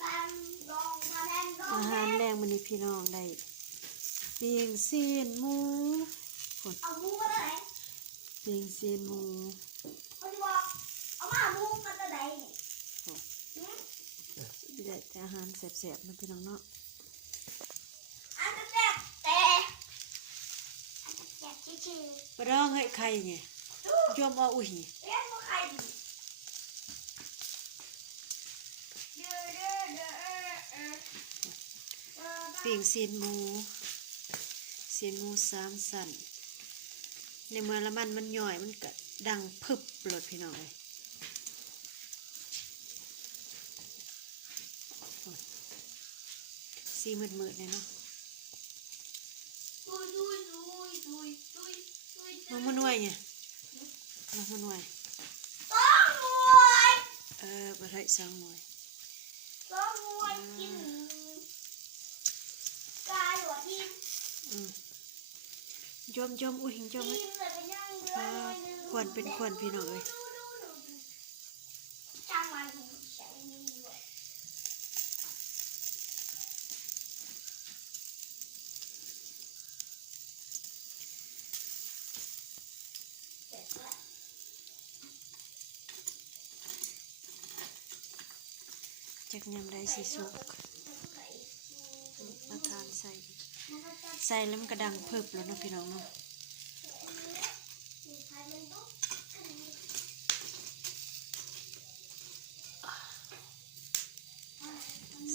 ป้าอาหารแรงมันนี่พี่น้องได้ปิ้งซีนหมูเอาหมูมาได้ไหนปิ้งซีนหมูเขาจะบอกเอามาหมูมาได้ไหนนี่ได้แต่อาหารแซ่บๆนะพี่น้องเนาะอันแซ่บแต่อันแซ่บชื่อปลาให้ไข่เนี่ยยอมเอาอุ้ยเลี้ยงมาใครดิปิ้งซีนหมู3 สันในเมื่อละมันย่อยมันก็ดังพึบโลดพี่น้องเลยสีมืดเลยเนาะมันหน่วยเนี่ยมันหน่วยต้องมวย บะไทย2 หน่วยต้องมวยกินกายหัวทิมจมอุ้ยจมเลยควันเป็นควันพี่น้องเลยช่างมันใช้นี่ด้วยเสร็จแล้วจากยำได้สีสุกมาทานใส่แล้วมันกระดังเพิ่มแล้วนะพี่น้องเนาะ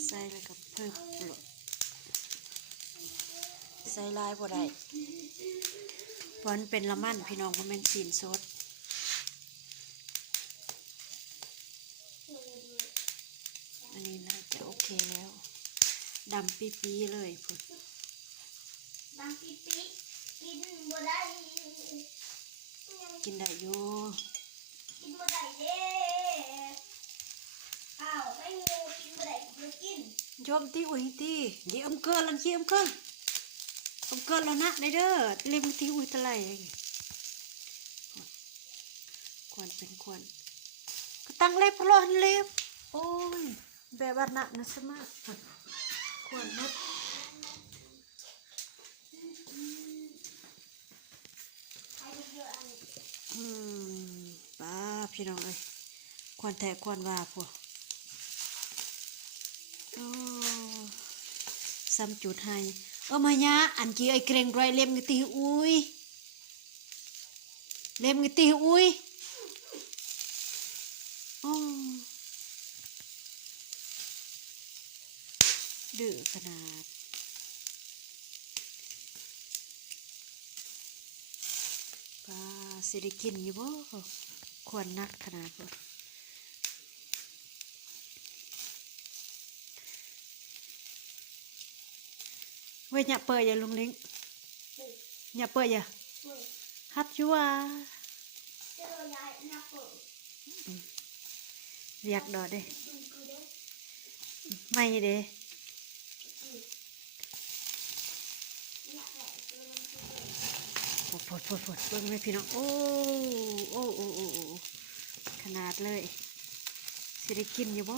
ใส่แล้วก็เพิ่มใส่ลายบ่ได้เพราะมันเป็นละมันพี่น้องมันเป็นซีนสดอันนี้น่าจะโอเคแล้วดำปีๆเลยพุ่นบางปีปีกินบ่ได้กินได้อยู่กินบ่ได้เด้อ้าวไม่งูกินบ่ได้บ่กินยอมตีอุ้ยตีเดี๋ยวเกินลังขี้เกินแล้วนะในเด้อเล็มตีอุ้ยตะไลควรเป็นควรก็ตั้งเล็บร้อนเล็บโอ้ยแบบว่าหนักนะสมาควรนัดป้าพี่น้องเอ้ยควรแทะควรว่าพวกโอ้ซ้ำจุดให้มาญาอันกี้ไอเกรงไรเล็มกตีอุ้ยเล็มกตีอุ้ยโอ้ดื้อขนาดป้าสิได้กินอยู่บ่ควรนักขนาดบ่เว้ยอย่าเปิดอย่าลุงลิงอย่าเปิดอย่าฮัดชัวเรียกดอเด้ไม่เด้ปวดเบิ่งไหมพี่น้องโอ้ขนาดเลยสิได้กินอยู่บ่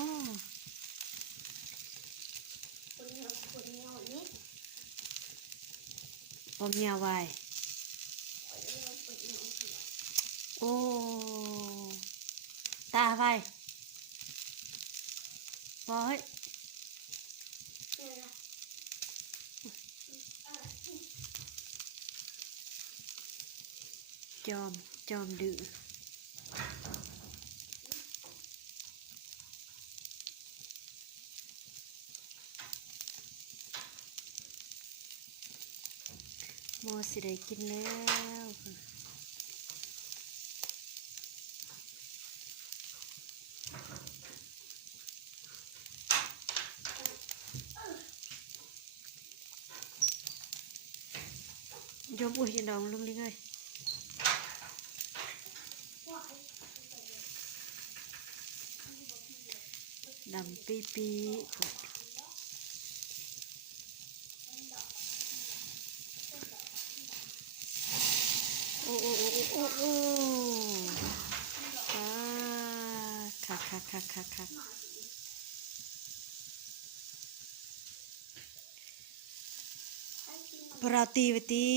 ปอมยาวไวโอ้ตาไวปอเฮ้ยจอมดื้อโมสิได้กินแล้วยอมอุ้ยยันดองลุงลิงเลยดำปีโอ้ คักปราตีไปตี